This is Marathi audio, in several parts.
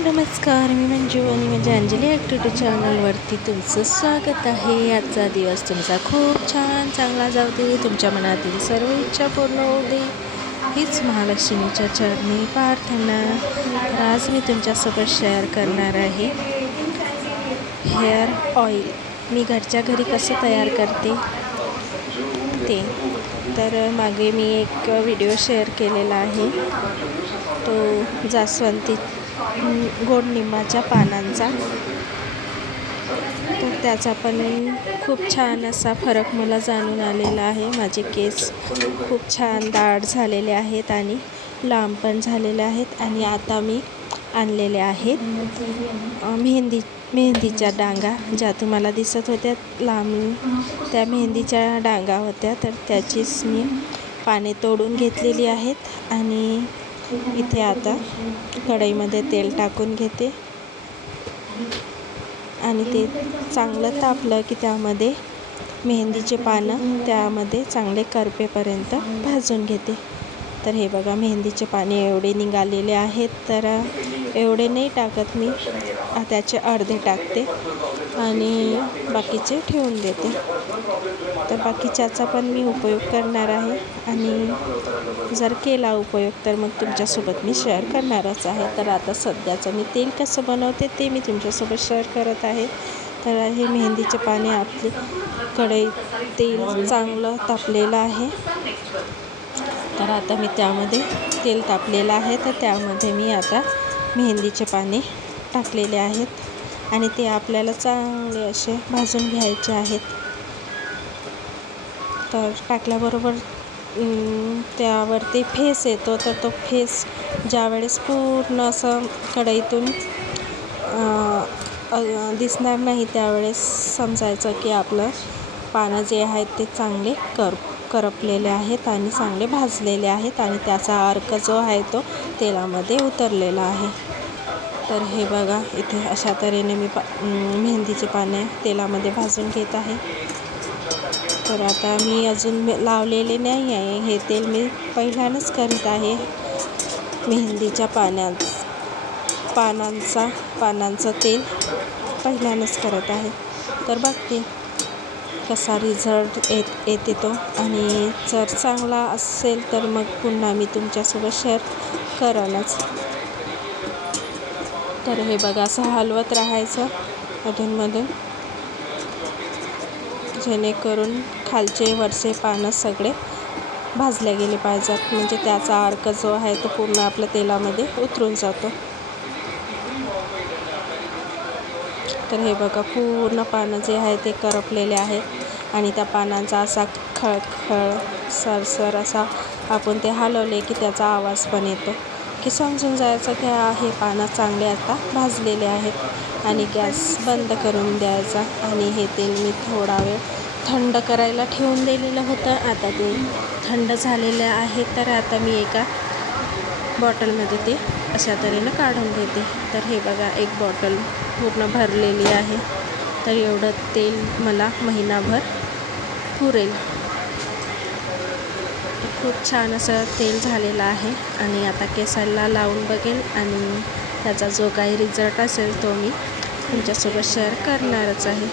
नमस्कार मी मंजू आणि माझ्या अंजली ॲक्टिव्हिटी चॅनलवरती तुमचं स्वागत आहे. आजचा दिवस तुमचा खूप छान चांगला जाऊ दे. तुमच्या मनातील सर्व इच्छा पूर्ण होऊ दे. हीच महालक्ष्मीच्या चरणी प्रार्थना. तर आज मी तुमच्यासोबत शेअर करणार आहे हेअर ऑइल मी घरच्या घरी कसं तयार करते? ते. तर मागे मी एक व्हिडिओ शेअर केलेला आहे. तो जास्वंती गोड निंबाच्या पानांचा. तर त्याचा पण खूप छान असा फरक मला जाणून आलेला आहे. माझे केस खूप छान दाट झालेले आहेत आणि लांब पण झालेले आहेत आणि आता मी आणलेले आहेत. मेहंदी मेहंदीच्या डांगा ज्या तुम्हाला दिसत होत्या लांब त्या मेहंदीच्या डांगा होत्या. तर त्याचीच मी पाने तोडून घेतलेली आहेत आणि इथे आता कढईमध्ये तेल टाकून घेते. आणि ते चांगलं तापलं की त्यामध्ये मेहंदीचे पानं त्यामध्ये चांगले करपेपर्यंत भाजून घेते. तर हे बघा मेहंदीचे पाने एवढे निघालेले आहेत. तर एवढे नाही टाकत मी. त्याचे अर्धे टाकते आणि बाकीचे ठेवून देते. तर बाकीच्याचा पण मी उपयोग करणार आहे. आणि जर केला उपयोग तर मग तुमच्यासोबत मी शेअर करणारच आहे. तर आता सध्याचं मी तेल कसं बनवते ते मी तुमच्यासोबत शेअर करत आहे. तर हे मेहंदीचे पाने आपली कढई तेल चांगलं तापलेलं आहे. तर आता मी त्यामध्ये तेल तापलेलं आहे. तर त्यामध्ये मी आता मेहंदीचे पाने टाकलेले आहेत आणि ते आपल्याला चांगले असे भाजून घ्यायचे आहेत. तर टाकल्याबरोबर त्यावरती फेस येतो. तर तो फेस ज्यावेळेस पूर्ण असं कढईतून दिसणार नाही त्यावेळेस समजायचं की आपलं पानं जे आहेत ते चांगले करू करपलेले आहेत आणि चांगले भाजलेले आहेत आणि त्याचा अर्क जो आहे तो तेलामध्ये उतरलेला आहे. तर हे बघा इथे अशा तऱ्हेने मी पा मेहंदीचे पाने तेलामध्ये भाजून घेत आहे. तर आता मी अजून लावलेले नाही आहे. हे तेल मी पहिल्यानंच करीत आहे. मेहंदीच्या पाण्यात पानांचा पानांचं तेल पहिल्यानंच करत आहे. तर बघते. कसा रिझल्ट येत येते तो. आणि जर चांगला असेल तर मग पुन्हा मी तुमच्यासोबत शेअर करेनच तर हे बघा असं हलवत राहायचं अधूनमधून. जेणेकरून खालचे वरचे पानं सगळे भाजले गेले पाहिजेत. म्हणजे त्याचा अर्क जो आहे तो पूर्ण आपल्या तेलामध्ये उतरून जातो. तर हे बघा पूर्ण पानं जे आहे ते करपलेले आहेत. आणि त्या पानांचा असा खळखळ सरसर असा आपण ते हलवले की त्याचा आवाज पण येतो. की समजून जायचं की हे पानं चांगले आता भाजलेले आहेत. आणि गॅस बंद करून द्यायचा. आणि हे तेल मी थोडा वेळ थंड करायला ठेवून दिलेलं होतं. आता ते थंड झालेलं आहे. तर आता मी एका बॉटलमध्ये ते अशा तऱ्हेनं काढून घेते. तर हे बघा एक बॉटल पूर्ण भरलेली आहे. तर एवढं तेल मला महिनाभर पुरेल. खूप छान असं तेल झालेलं आहे आणि आता केसाला लावून बघेल आणि त्याचा जो काही रिझल्ट असेल तो मी तुमच्यासोबत शेअर करणारच आहे.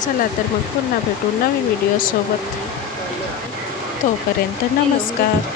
चला तर मग पुन्हा भेटू नवीन व्हिडिओसोबत तोपर्यंत नमस्कार.